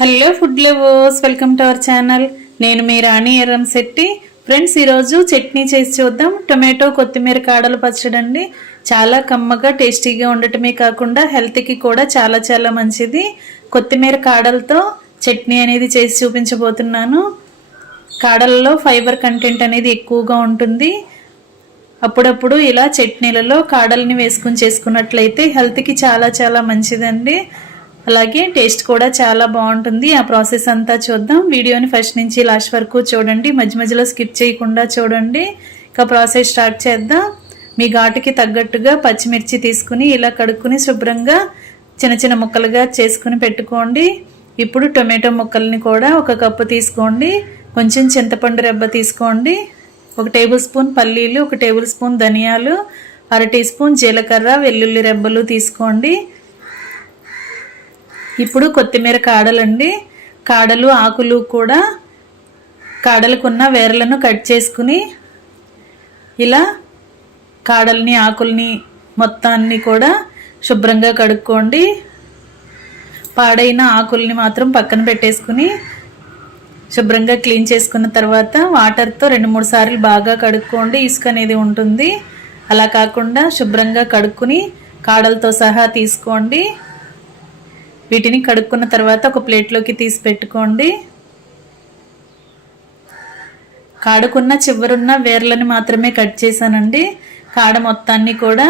Hello food lovers, welcome to our channel. నేను మీ రాణి Erramsetti. Friends, ఈరోజు చట్నీ చేసి చూద్దాం. టొమాటో కొత్తిమీర కాడల పచ్చడి అండి. చాలా కమ్మగా టేస్టీగా ఉండటమే కాకుండా హెల్త్కి కూడా చాలా చాలా మంచిది. కొత్తిమీర కాడలతో చట్నీ అనేది చేసి చూపించబోతున్నాను. కాడలలో ఫైబర్ కంటెంట్ అనేది ఎక్కువగా ఉంటుంది. అప్పుడప్పుడు ఇలా చట్నీలలో కాడల్ని వేసుకుని చేసుకున్నట్లయితే హెల్త్కి చాలా చాలా మంచిదండి. అలాగే టేస్ట్ కూడా చాలా బాగుంటుంది. ఆ ప్రాసెస్ అంతా చూద్దాం. వీడియోని ఫస్ట్ నుంచి లాస్ట్ వరకు చూడండి, మధ్య మధ్యలో స్కిప్ చేయకుండా చూడండి. ఇక ప్రాసెస్ స్టార్ట్ చేద్దాం. మీ ఘాటుకి తగ్గట్టుగా పచ్చిమిర్చి తీసుకుని ఇలా కడుక్కుని శుభ్రంగా చిన్న చిన్న ముక్కలుగా చేసుకుని పెట్టుకోండి. ఇప్పుడు టొమాటో ముక్కల్ని కూడా ఒక కప్పు తీసుకోండి. కొంచెం చింతపండు రెబ్బ తీసుకోండి. 1 టేబుల్ స్పూన్ పల్లీలు, 1 టేబుల్ స్పూన్ ధనియాలు, 1/2 టీ స్పూన్ జీలకర్ర, వెల్లుల్లి రెబ్బలు తీసుకోండి. ఇప్పుడు కొత్తిమీర కాడలండి. కాడలు ఆకులు కూడా కాడలకున్న వేర్లను కట్ చేసుకుని ఇలా కాడల్ని ఆకుల్ని మొత్తాన్ని కూడా శుభ్రంగా కడుక్కోండి. పాడైన ఆకుల్ని మాత్రం పక్కన పెట్టేసుకుని శుభ్రంగా క్లీన్ చేసుకున్న తర్వాత వాటర్తో 2-3 సార్లు బాగా కడుక్కోండి. ఇసుక అనేది ఉంటుంది. అలా కాకుండా శుభ్రంగా కడుక్కుని కాడలతో సహా తీసుకోండి. వీటిని కడుక్కున్న తర్వాత ఒక ప్లేట్లోకి తీసి పెట్టుకోండి. కాడకున్న చివరున్న వేర్లను మాత్రమే కట్ చేశానండి. కాడ మొత్తాన్ని కూడా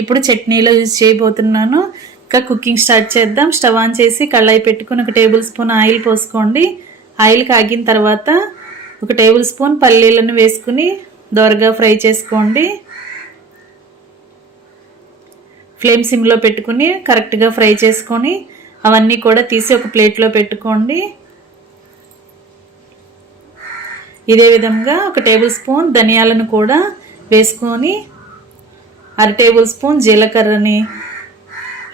ఇప్పుడు చట్నీలో యూజ్ చేయబోతున్నాను. ఇంకా కుకింగ్ స్టార్ట్ చేద్దాం. స్టవ్ ఆన్ చేసి కళాయి పెట్టుకుని 1 టేబుల్ స్పూన్ ఆయిల్ పోసుకోండి. ఆయిల్ కాగిన తర్వాత 1 టేబుల్ స్పూన్ పల్లీలను వేసుకుని దోరగా ఫ్రై చేసుకోండి. ఫ్లేమ్ సిమ్లో పెట్టుకుని కరెక్ట్గా ఫ్రై చేసుకొని అవన్నీ కూడా తీసి ఒక ప్లేట్లో పెట్టుకోండి. ఇదే విధంగా 1 టేబుల్ స్పూన్ ధనియాలను కూడా వేసుకొని 1/2 టేబుల్ స్పూన్ జీలకర్రని,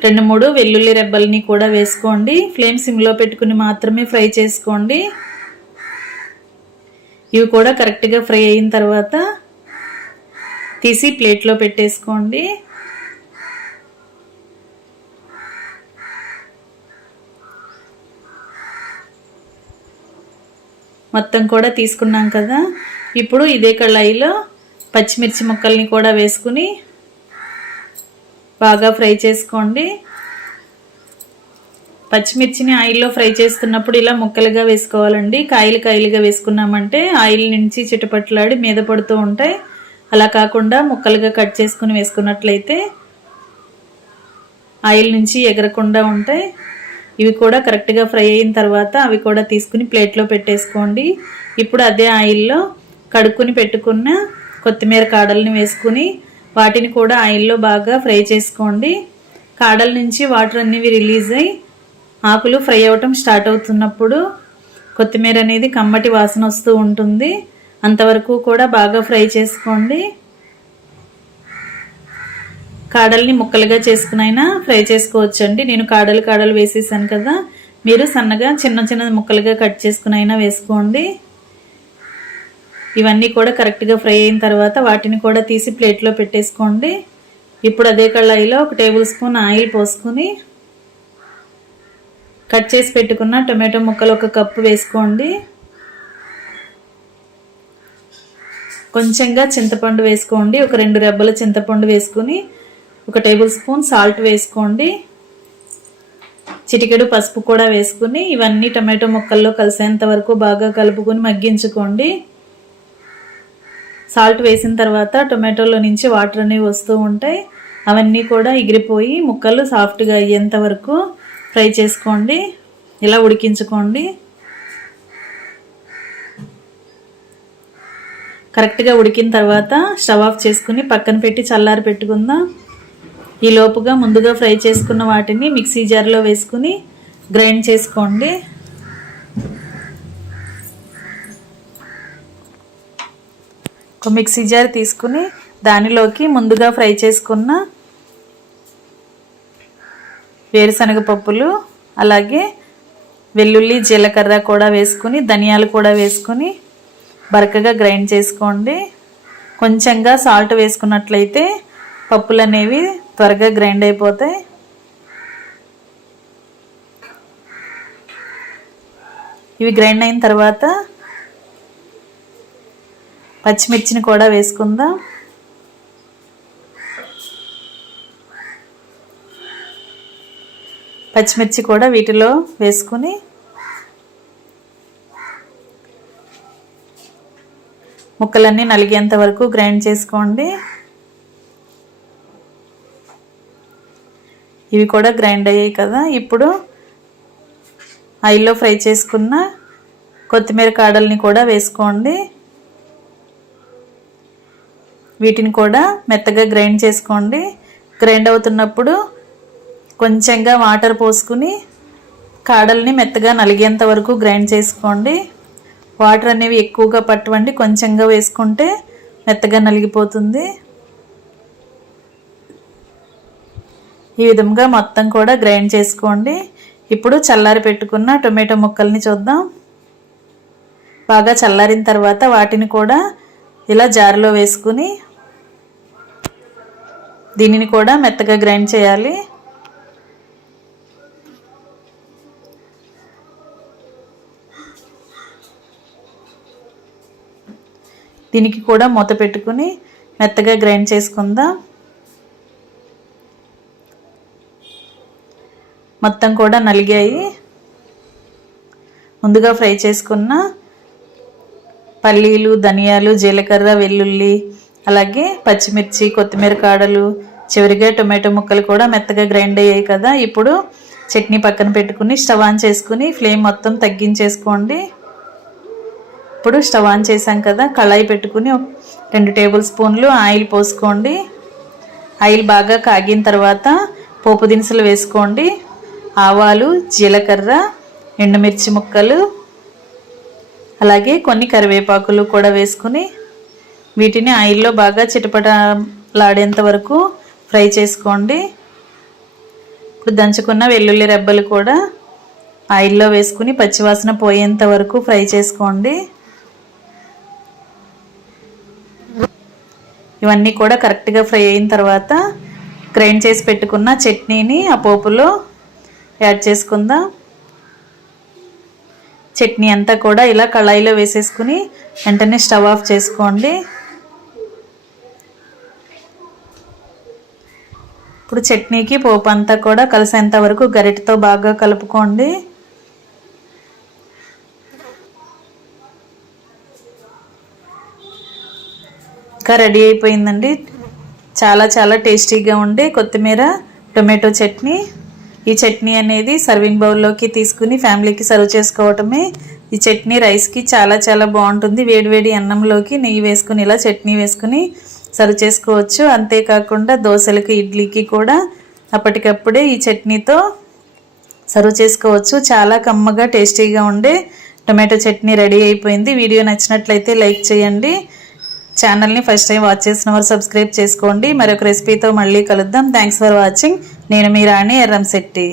2-3 వెల్లుల్లి రెబ్బల్ని కూడా వేసుకోండి. ఫ్లేమ్ సిమ్లో పెట్టుకుని మాత్రమే ఫ్రై చేసుకోండి. ఇవి కూడా కరెక్ట్గా ఫ్రై అయిన తర్వాత తీసి ప్లేట్లో పెట్టేసుకోండి. మొత్తం కూడా తీసుకున్నాం కదా. ఇప్పుడు ఇదే కళాయిలో పచ్చిమిర్చి ముక్కల్ని కూడా వేసుకుని బాగా ఫ్రై చేసుకోండి. పచ్చిమిర్చిని ఆయిల్లో ఫ్రై చేస్తున్నప్పుడు ఇలా ముక్కలుగా వేసుకోవాలండి. కాయలుగా వేసుకున్నామంటే ఆయిల్ నుంచి చిటపట్లాడి మీద పడుతూ ఉంటాయి. అలా కాకుండా ముక్కలుగా కట్ చేసుకుని వేసుకున్నట్లయితే ఆయిల్ నుంచి ఎగరకుండా ఉంటాయి. ఇవి కూడా కరెక్ట్గా ఫ్రై అయిన తర్వాత అవి కూడా తీసుకుని ప్లేట్లో పెట్టేసుకోండి. ఇప్పుడు అదే ఆయిల్లో కడుక్కుని పెట్టుకున్న కొత్తిమీర కాడల్ని వేసుకుని వాటిని కూడా ఆయిల్లో బాగా ఫ్రై చేసుకోండి. కాడల నుంచి వాటర్ అనేవి రిలీజ్ అయ్యి ఆకులు ఫ్రై అవ్వటం స్టార్ట్ అవుతున్నప్పుడు కొత్తిమీర అనేది కమ్మటి వాసన వస్తూ ఉంటుంది. అంతవరకు కూడా బాగా ఫ్రై చేసుకోండి. కాడల్ని ముక్కలుగా చేసుకునైనా ఫ్రై చేసుకోవచ్చండి. నేను కాడలు వేసేసాను కదా, మీరు సన్నగా చిన్న ముక్కలుగా కట్ చేసుకునైనా వేసుకోండి. ఇవన్నీ కూడా కరెక్ట్గా ఫ్రై అయిన తర్వాత వాటిని కూడా తీసి ప్లేట్లో పెట్టేసుకోండి. ఇప్పుడు అదే కళాయిలో 1 టేబుల్ స్పూన్ ఆయిల్ పోసుకుని కట్ చేసి పెట్టుకున్న టొమాటో ముక్కలు 1 కప్పు వేసుకోండి. కొంచెంగా చింతపండు వేసుకోండి. 2 రెబ్బల చింతపండు వేసుకుని 1 టేబుల్ స్పూన్ సాల్ట్ వేసుకోండి. చిటికెడు పసుపు కూడా వేసుకుని ఇవన్నీ టమాటో ముక్కల్లో కలిసేంత వరకు బాగా కలుపుకొని మగ్గించుకోండి. సాల్ట్ వేసిన తర్వాత టొమాటోలో నుంచి వాటర్ అనేవి వస్తూ ఉంటాయి. అవన్నీ కూడా ఎగిరిపోయి ముక్కలు సాఫ్ట్గా అయ్యేంత వరకు ఫ్రై చేసుకోండి. ఇలా ఉడికించుకోండి. కరెక్ట్గా ఉడికిన తర్వాత స్టవ్ ఆఫ్ చేసుకుని పక్కన పెట్టి చల్లారి పెట్టుకుందాం. ఈ లోపుగా ముందుగా ఫ్రై చేసుకున్న వాటిని మిక్సీ జార్లో వేసుకుని గ్రైండ్ చేసుకోండి. ఒక మిక్సీ జార్ తీసుకుని దానిలోకి ముందుగా ఫ్రై చేసుకున్న వేరుశనగ పప్పులు, అలాగే వెల్లుల్లి జీలకర్ర కూడా వేసుకుని ధనియాలు కూడా వేసుకుని బరకగా గ్రైండ్ చేసుకోండి. కొంచెంగా సాల్ట్ వేసుకున్నట్లయితే పప్పులు అనేవి త్వరగా గ్రైండ్ అయిపోతాయి. ఇవి గ్రైండ్ అయిన తర్వాత పచ్చిమిర్చిని కూడా వేసుకుందాం. పచ్చిమిర్చి కూడా వీటిలో వేసుకుని ముక్కలన్నీ నలిగేంత వరకు గ్రైండ్ చేసుకోండి. ఇవి కూడా గ్రైండ్ అయ్యాయి కదా. ఇప్పుడు ఆయిల్లో ఫ్రై చేసుకున్న కొత్తిమీర కాడల్ని కూడా వేసుకోండి. వీటిని కూడా మెత్తగా గ్రైండ్ చేసుకోండి. గ్రైండ్ అవుతున్నప్పుడు కొంచెంగా వాటర్ పోసుకుని కాడల్ని మెత్తగా నలిగేంత వరకు గ్రైండ్ చేసుకోండి. వాటర్ అనేవి ఎక్కువగా పట్టవండి, కొంచెంగా వేసుకుంటే మెత్తగా నలిగిపోతుంది. ఈ విధంగా మొత్తం కూడా గ్రైండ్ చేసుకోండి. ఇప్పుడు చల్లారి పెట్టుకున్న టొమాటో ముక్కల్ని చూద్దాం. బాగా చల్లారిన తర్వాత వాటిని కూడా ఇలా జార్లో వేసుకుని దీనిని కూడా మెత్తగా గ్రైండ్ చేయాలి. దీనికి కూడా మూత పెట్టుకుని మెత్తగా గ్రైండ్ చేసుకుందాం. మొత్తం కూడా నలిగాయి. ముందుగా ఫ్రై చేసుకున్న పల్లీలు, ధనియాలు, జీలకర్ర, వెల్లుల్లి, అలాగే పచ్చిమిర్చి, కొత్తిమీర కాడలు, చివరిగా టొమాటో ముక్కలు కూడా మెత్తగా గ్రైండ్ అయ్యాయి కదా. ఇప్పుడు చట్నీ పక్కన పెట్టుకుని స్టవ్ ఆన్ చేసుకుని ఫ్లేమ్ మొత్తం తగ్గించేసుకోండి. ఇప్పుడు స్టవ్ ఆన్ చేసాం కదా, కళాయి పెట్టుకుని 2 టేబుల్ స్పూన్లు ఆయిల్ పోసుకోండి. ఆయిల్ బాగా కాగిన తర్వాత పోపు దినుసులు వేసుకోండి. ఆవాలు, జీలకర్ర, ఎండుమిర్చి ముక్కలు, అలాగే కొన్ని కరివేపాకులు కూడా వేసుకుని వీటిని ఆయిల్లో బాగా చిటపటలాడేంత వరకు ఫ్రై చేసుకోండి. ఇప్పుడు దంచుకున్న వెల్లుల్లి రెబ్బలు కూడా ఆయిల్లో వేసుకుని పచ్చివాసన పోయేంత వరకు ఫ్రై చేసుకోండి. ఇవన్నీ కూడా కరెక్ట్గా ఫ్రై అయిన తర్వాత గ్రైండ్ చేసి పెట్టుకున్న చట్నీని ఆ పోపులో యాడ్ చేసుకుందాం. చట్నీ అంతా కూడా ఇలా కళాయిలో వేసేసుకుని వెంటనే స్టవ్ ఆఫ్ చేసుకోండి. ఇప్పుడు చట్నీకి పోపు అంతా కూడా కలిసేంత వరకు గరిటెతో బాగా కలుపుకోండి. ఇంకా రెడీ అయిపోయిందండి. చాలా టేస్టీగా ఉండే కొత్తిమీర టొమాటో చట్నీ. ఈ చట్నీ అనేది సర్వింగ్ బౌల్లోకి తీసుకుని ఫ్యామిలీకి సర్వ్ చేసుకోవటమే. ఈ చట్నీ రైస్కి చాలా బాగుంటుంది. వేడివేడి అన్నంలోకి నెయ్యి వేసుకుని ఇలా చట్నీ వేసుకుని సర్వ్ చేసుకోవచ్చు. అంతేకాకుండా దోశలకి, ఇడ్లీకి కూడా అప్పటికప్పుడే ఈ చట్నీతో సర్వ్ చేసుకోవచ్చు. చాలా కమ్మగా టేస్టీగా ఉండే టొమాటో చట్నీ రెడీ అయిపోయింది. వీడియో నచ్చినట్లయితే లైక్ చేయండి. ఛానల్ని ఫస్ట్ టైం వాచ్ చేసిన వారు సబ్స్క్రైబ్ చేసుకోండి. మరొక రెసిపీతో మళ్ళీ కలుద్దాం. Thanks for watching. నేను మీ రాణి ఎర్రంశెట్టి.